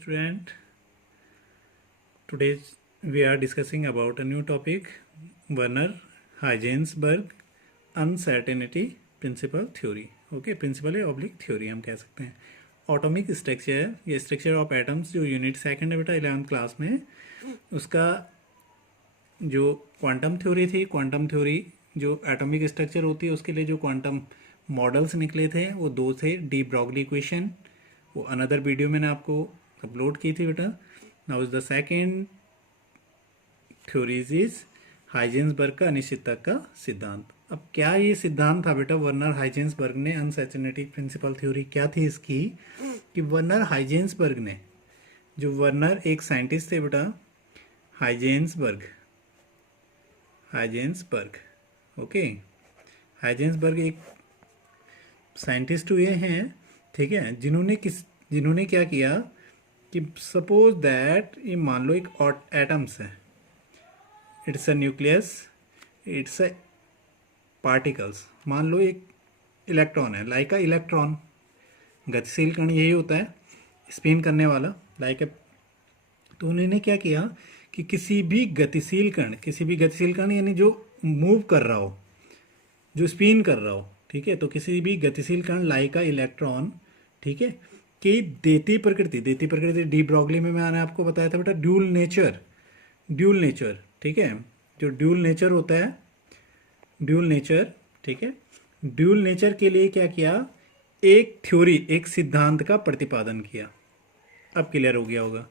student. Today we are discussing about a new topic, Werner Heisenberg uncertainty principle theory. Okay, principle है oblique theory हम कह सकते हैं. Atomic structure है, ये स्ट्रक्चर ऑफ एटम्स जो यूनिट सेकंड है बेटा 11th क्लास में, उसका जो क्वांटम थ्योरी थी, क्वांटम थ्योरी जो एटॉमिक स्ट्रक्चर होती है उसके लिए जो क्वांटम मॉडल्स निकले थे वो दो थे. डी ब्रॉगली इक्वेशन, वो अनदर वीडियो मैंने आपको अपलोड की थी बेटा. Now is the second theories is Heisenberg का अनिश्चितता का सिद्धांत. अब क्या ये सिद्धांत था बेटा वर्नर हाइजेंसबर्ग ने, अनसर्टेनिटी प्रिंसिपल थ्योरी क्या थी इसकी, कि वर्नर हाइजेंसबर्ग ने, जो वर्नर एक साइंटिस्ट थे बेटा, हाइजेंसबर्ग, ओके, हाइजेंसबर्ग एक साइंटिस्ट हुए हैं, ठीक है, जिन्होंने क्या किया कि सपोज दैट ये मान लो एक एटम्स है, it's a nucleus, it's a particles. मान लो एक इलेक्ट्रॉन है, लाइक अ इलेक्ट्रॉन, गतिशील कण यही होता है, स्पिन करने वाला, लाइक अ. तो उन्होंने क्या किया कि किसी भी गतिशील कण यानी जो मूव कर रहा हो, जो स्पिन कर रहा हो, ठीक है, तो किसी भी गतिशील कण लाइक अ इलेक्ट्रॉन, ठीक है, कि देती प्रकृति डी ब्रॉगली में मैंने आपको बताया था बेटा ड्यूल नेचर, ठीक है, जो ड्यूल नेचर होता है, ठीक है, ड्यूल नेचर के लिए क्या किया, एक थ्योरी, एक सिद्धांत का प्रतिपादन किया. अब क्लियर हो गया होगा.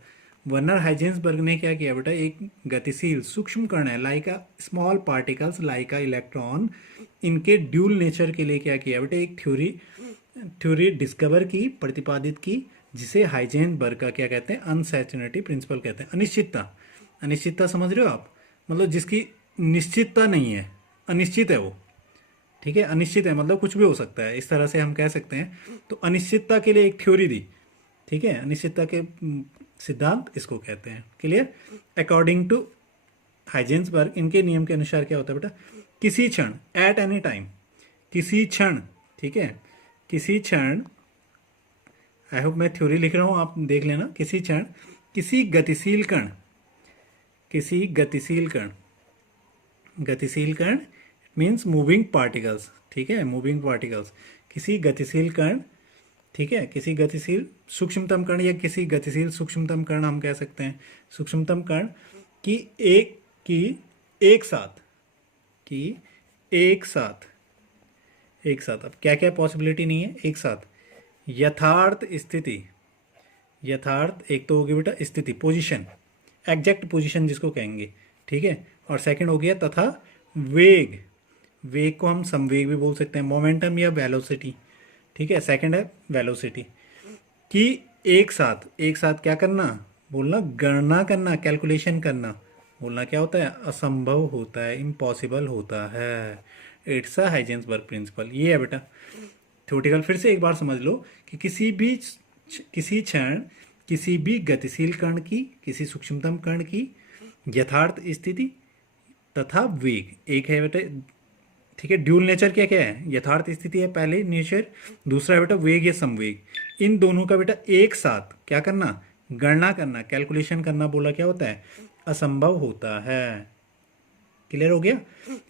वर्नर हाइजेंसबर्ग ने क्या किया बेटा, एक गतिशील सूक्ष्म कण है, like a small particles like a electron, इनके ड्यूल नेचर के लिए क्या किया बेटा, एक थ्योरी डिस्कवर की, प्रतिपादित की, जिसे हाइजेंसबर्ग का क्या कहते हैं, अनसर्टेनिटी प्रिंसिपल कहते हैं. अनिश्चितता समझ रहे हो आप, मतलब जिसकी निश्चितता नहीं है, अनिश्चित है वो, ठीक है, अनिश्चित है मतलब कुछ भी हो सकता है, इस तरह से हम कह सकते हैं. तो अनिश्चितता के लिए एक थ्योरी दी, ठीक है, अनिश्चितता के सिद्धांत इसको कहते हैं. क्लियर. अकॉर्डिंग टू हाइजेंसबर्ग, इनके नियम के अनुसार क्या होता है बेटा, किसी क्षण, एट एनी टाइम, किसी क्षण, ठीक है, किसी क्षण, आई होप मैं थ्योरी लिख रहा हूं, आप देख लेना, किसी क्षण, किसी गतिशील कण मीन्स मूविंग पार्टिकल्स, ठीक है, मूविंग पार्टिकल्स, किसी गतिशील कण, ठीक है, किसी गतिशील सूक्ष्मतम कण या किसी गतिशील सूक्ष्मतम कण हम कह सकते हैं, सूक्ष्मतम कण की एक साथ, अब क्या क्या पॉसिबिलिटी नहीं है, एक साथ यथार्थ एक तो होगी बेटा स्थिति, पोजीशन, एग्जैक्ट पोजीशन जिसको कहेंगे, ठीक है, और सेकंड हो गया तथा वेग को हम संवेग भी बोल सकते हैं, मोमेंटम या वेलोसिटी, ठीक है, सेकंड है वेलोसिटी, कि एक साथ क्या करना, बोलना गणना करना, कैलकुलेशन करना, बोलना क्या होता है, असंभव होता है, इम्पॉसिबल होता है. It's a Heisenberg principle. ये है बेटा थ्योरेटिकल. फिर से एक बार समझ लो कि किसी क्षण किसी भी गतिशील कण की, किसी सूक्ष्मतम कण की यथार्थ स्थिति तथा वेग, एक है बेटा, ठीक है, ड्यूल नेचर क्या क्या है, यथार्थ स्थिति है पहले नेचर, दूसरा है बेटा वेग या संवेग, इन दोनों का बेटा एक साथ क्या करना, गणना करना, कैलकुलेशन करना, बोला क्या होता है, असंभव होता है. क्लियर हो गया.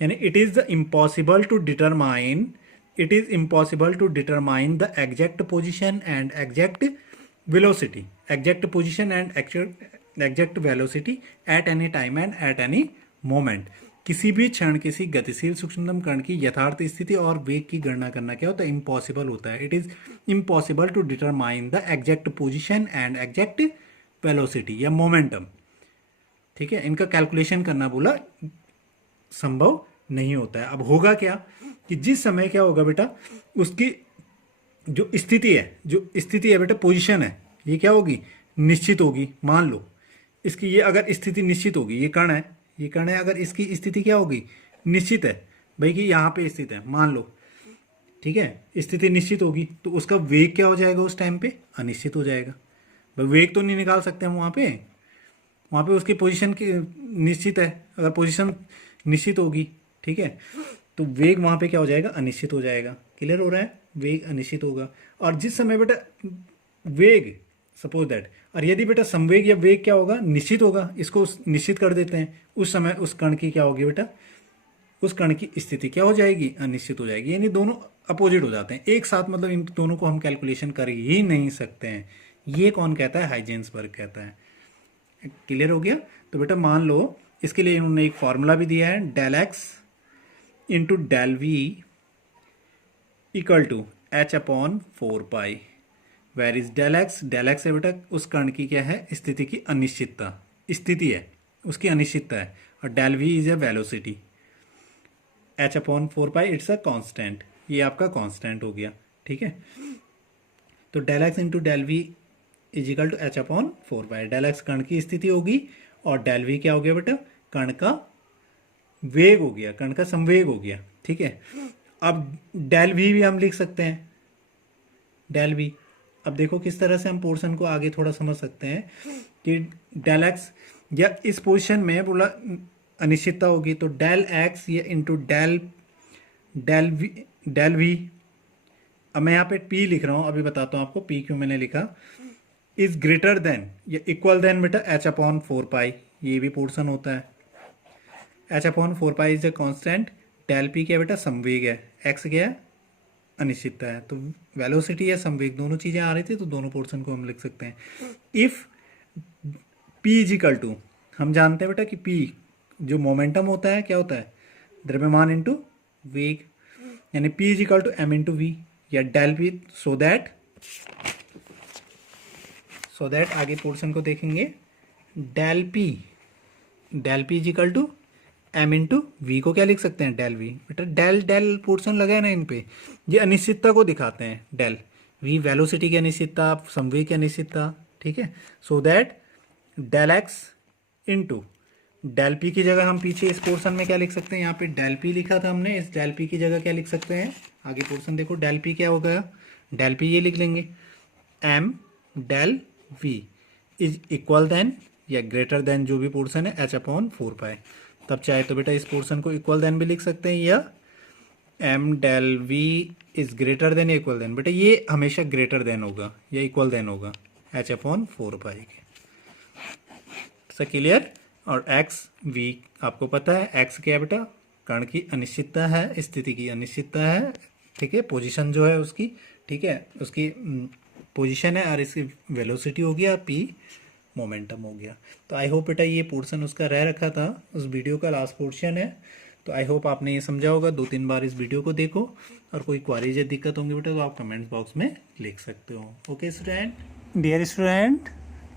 यानी it is impossible to determine the exact position and exact velocity at any time and at any moment. किसी भी क्षण किसी गतिशील सूक्ष्मतम कण की यथार्थ स्थिति और वेग की गणना करना क्या होता है, इम्पॉसिबल होता है. It is impossible to determine the exact position and exact velocity या मोमेंटम, ठीक है, इनका कैलकुलेशन करना बोला संभव नहीं होता है. अब होगा क्या कि जिस समय क्या होगा बेटा, उसकी जो स्थिति है बेटा, पोजीशन है, ये क्या होगी, निश्चित होगी. मान लो इसकी ये अगर स्थिति निश्चित होगी, ये कण है, अगर इसकी स्थिति क्या होगी, निश्चित है भाई कि यहाँ पे स्थित है, मान लो, ठीक है, स्थिति निश्चित होगी, तो उसका वेग क्या हो जाएगा, उस टाइम पे अनिश्चित हो जाएगा. भाई वेग तो नहीं निकाल सकते हम वहाँ पे उसकी पोजीशन की निश्चित है, अगर पोजीशन निश्चित होगी, ठीक है, तो वेग वहाँ पे क्या हो जाएगा, अनिश्चित हो जाएगा. क्लियर हो रहा है, वेग अनिश्चित होगा. और जिस समय बेटा वेग सपोज दैट। और यदि बेटा संवेग या वेग क्या होगा, निश्चित होगा, इसको निश्चित कर देते हैं, उस समय उस कण की क्या होगी बेटा, उस कण की स्थिति क्या हो जाएगी, अनिश्चित हो जाएगी। यानी दोनों अपोजिट हो जाते हैं एक साथ, मतलब इन दोनों को हम कैलकुलेशन कर ही नहीं सकते हैं। ये कौन कहता है, हाइजेंसबर्ग कहता है। क्लियर हो गया। तो बेटा मान लो इसके लिए इन्होंने एक फॉर्मूला भी दिया है, del X into del V equal to H upon 4 pi. Where is del X, del X है बेटा उस कण की क्या है, स्थिति की अनिश्चितता, स्थिति है उसकी अनिश्चितता है, और del V is a velocity, H upon 4 pi it's a constant, ये आपका कांस्टेंट हो गया। ठीक है, तो del X into del V is equal to H upon 4 pi. Del X कण की स्थिति होगी और डेल वी क्या हो गया बेटा, कण का वेग हो गया, कण का संवेग हो गया। ठीक है, अब डेल वी भी हम लिख सकते हैं, डेल वी। अब देखो किस तरह से हम पोर्शन को आगे थोड़ा समझ सकते हैं कि डेल एक्स या इस पोजीशन में बोला अनिश्चितता होगी, तो डेल एक्स या इंटू डेल वी। अब मैं यहाँ पे पी लिख रहा हूँ, अभी बताता हूँ आपको पी क्यों मैंने लिखा। इज ग्रेटर देन या इक्वल देन बेटा एच अपॉन 4 पाई, ये भी पोर्शन होता है। H upon 4 pi is a constant, del P क्या बेटा संवेग है, एक्स क्या है अनिश्चितता है। तो वेलोसिटी या संवेग दोनों चीजें आ रही थी, तो दोनों पोर्शन को हम लिख सकते हैं। If P is equal to, हम जानते हैं बेटा कि पी जो मोमेंटम होता है क्या होता है, द्रव्यमान इंटू वेग, यानी P is equal to M into V या डेल पी। सो दैट आगे पोर्शन को देखेंगे, del P is equal to M into V को क्या लिख सकते हैं, डेल वी। बेटा डेल पोर्शन लगा है ना इन पे, ये अनिश्चितता को दिखाते हैं। डेल वी वेलोसिटी की अनिश्चितता, संवेग की अनिश्चितता। ठीक है, so that del X into del P की जगह हम पीछे इस पोर्शन में क्या लिख सकते हैं, यहाँ पे डेल पी लिखा था हमने, इस डेल पी की जगह क्या लिख सकते हैं, आगे पोर्शन देखो, डेल पी क्या हो गया, डेल पी ये लिख लेंगे, M del V is equal than या ग्रेटर देन जो भी पोर्शन है एच अपॉन 4 पाई। तब चाहे तो बेटा इस पोर्शन को इक्वल देन भी लिख सकते हैं, या M del V is greater than या इक्वल देन। बेटा ये हमेशा ग्रेटर देन होगा या इक्वल देन होगा एच अपॉन 4 पाई के। क्लियर। और एक्स वी आपको पता है, एक्स क्या है बेटा, कण की अनिश्चितता है, स्थिति की अनिश्चितता है। ठीक है, पोजीशन जो है उसकी, ठीक है, उसकी पोजीशन है, और इसकी वेलोसिटी हो गया, पी मोमेंटम हो गया। तो आई होप बेटा ये पोर्शन उसका रह रखा था, उस वीडियो का लास्ट पोर्शन है। तो आई होप आपने ये समझा होगा। 2-3 बार इस वीडियो को देखो, और कोई क्वारीज या दिक्कत होंगी बेटा तो आप कमेंट्स बॉक्स में लिख सकते हो। Okay student. डियर स्टूडेंट,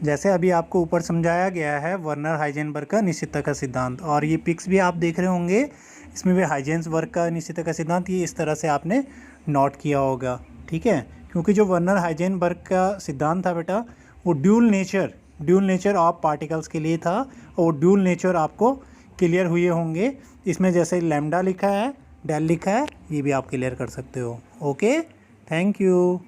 जैसे अभी आपको ऊपर समझाया गया है वर्नर हाइजेनबर्ग का निश्चितता का सिद्धांत, और ये पिक्स भी आप देख रहे होंगे, इसमें भी हाइजेनबर्ग का निश्चितता का सिद्धांत ये इस तरह से आपने नोट किया होगा। ठीक है, क्योंकि जो वर्नर हाइजेनबर्ग का सिद्धांत था बेटा, वो ड्यूल नेचर ऑफ पार्टिकल्स के लिए था, और वो ड्यूल नेचर आपको क्लियर हुए होंगे। इसमें जैसे लैम्डा लिखा है, डेल लिखा है, ये भी आप क्लियर कर सकते हो। Okay, thank you.